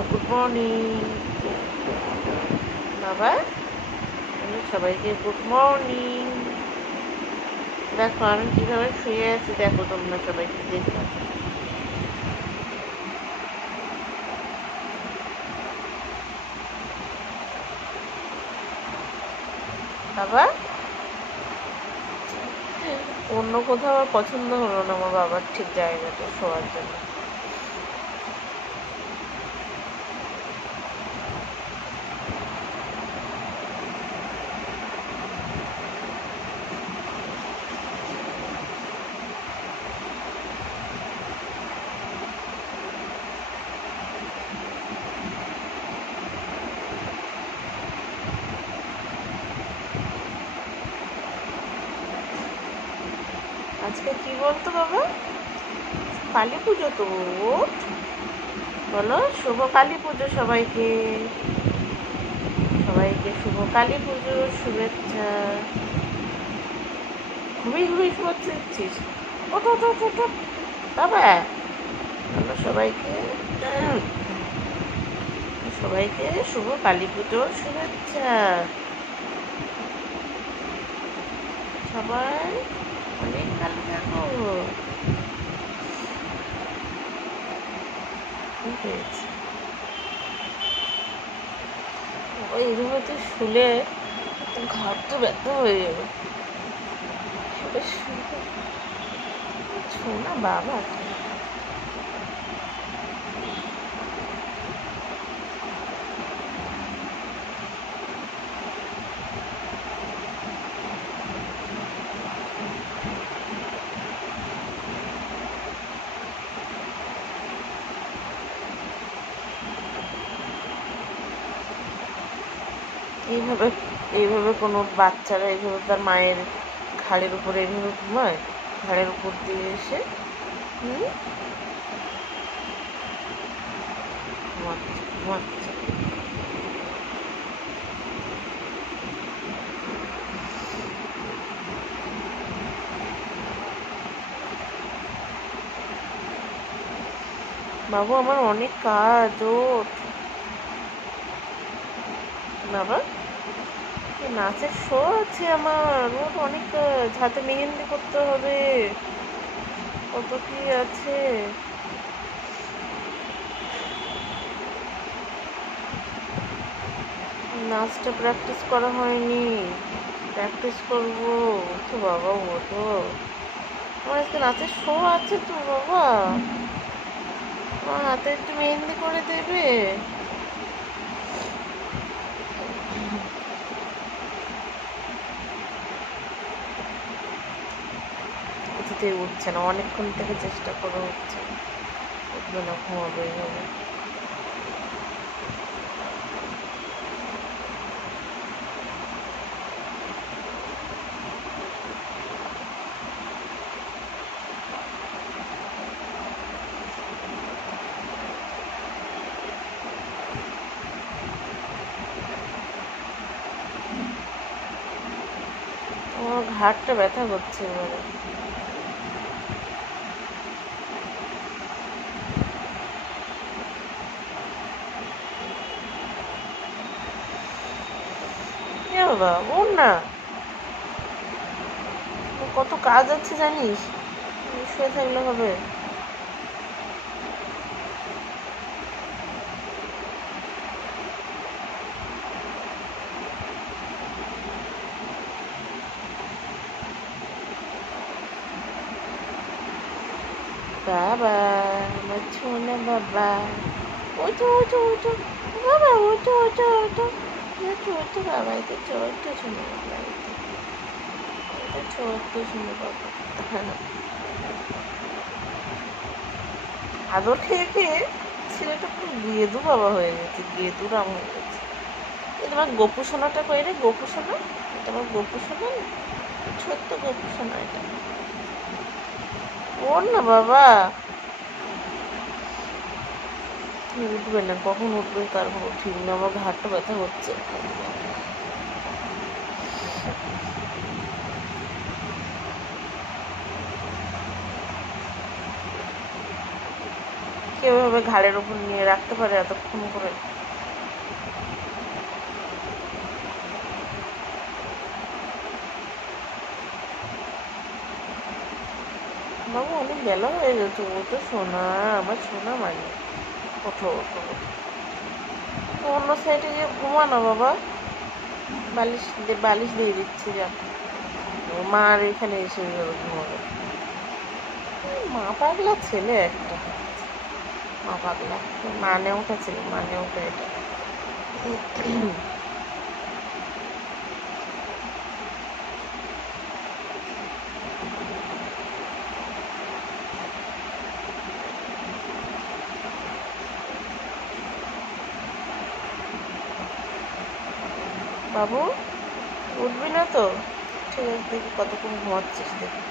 বলো good morning বাবা, বলো সবাইকে গুড মর্নিং। দেখো আমি কিভাবে শুয়ে আছি, দেখো তোমরা সবাইকে দেখো। বাবা, অন্য কোথাও আর পছন্দ হলো না আমার বাবার ঠিক জায়গাটা শোয়ার জন্য। আজকে কি বলতো বাবা? কালী পুজো তো। বলো শুভ কালী পুজো সবাইকে। সবাইকে শুভ কালী পুজোর শুভেচ্ছা। ঘুমিয়ে ঘুমিয়ে শুভেচ্ছা দিচ্ছিস? ওঠো ওঠো ওঠো ওঠো বাবা। বলো সবাইকে সবাইকে শুভ কালী পুজোর শুভেচ্ছা। সবাই অনেক ভালো থাকো। কি হয়েছে? এইভাবে তো শুলে ঘাট তো ব্যথা হয়ে যাবে। শোনা বাবা, এইভাবে এইভাবে কোনো বাচ্চারা এইভাবে তার মায়ের ঘাড়ের উপরে এইভাবে ঘুমায়? ঘাড়ের উপর দিয়ে এসে ঘুমাচ্ছে ঘুমাচ্ছে। বাবু আমার অনেক কাজ। ওঠ বাবা, নাচের শো আছে আমার। ওঠ, অনেক কাজ। হাতে মেহেন্দি করতে হবে, কত কি আছে। নাচটা প্র্যাকটিস করা হয়নি, প্র্যাকটিস করবো। তো বাবা ওঠো, আমার আজকে নাচের শো আছে তো বাবা। আমার হাতে একটু মেহেন্দি করে দেবে? কিছুতেই উঠছে না, অনেকক্ষণ থেকে চেষ্টা করে উঠছে না। উঠবে না, ঘুমাবে এইভাবে। আমার ঘাড়টা ব্যথা করছে এবারে। বাবা ওর না, কত কাজ আছে জানিস? শুয়ে থাকলে হবে? বাবা, আমার ছোনা বাবা, ওঠো ওঠো ওঠো বাবা, ওঠো ওঠো ওঠো ওঠো ওঠো বাবা। এটা ছোট্ট শোনো বাবা, এটা ছোট্ট শোনো বাবা। আদর খেয়ে খেয়ে ছেলেটা খুব গেদু বাবা হয়ে গেছে, গেদু রাম হয়ে গেছে। এই তোমার গোপু সোনাটা কই রে? গোপু সোনা, তোমার গোপু সোনা না? ছোট্ট গোপু সোনা এটা। ওর না বাবা, উঠবে না, কখন উঠবে তার কোনো ঠিক নেই। আমার ঘাটটা ব্যথা হচ্ছে। কেউ এভাবে ঘাড়ের উপর নিয়ে রাখতে পারে এতক্ষণ করে? বাবু অনেক বেলা হয়ে গেছে, ও তো সোনা, আমার সোনা মানে। ওঠো ওঠো ওঠো, অন্য সাইডে গিয়ে ঘুমা না বাবা, বালিশ দিয়ে দিচ্ছি, যা। মা আর এখানে এসে ঘুমাবে। মা পাগলা ছেলে একটা, মা পাগলা, মানে ওঠা ছেলে, মানে ওঠা এটা। বাবু উঠবি না তো? ঠিক আছে, দেখি কতক্ষণ ঘুমাচ্ছিস দেখি।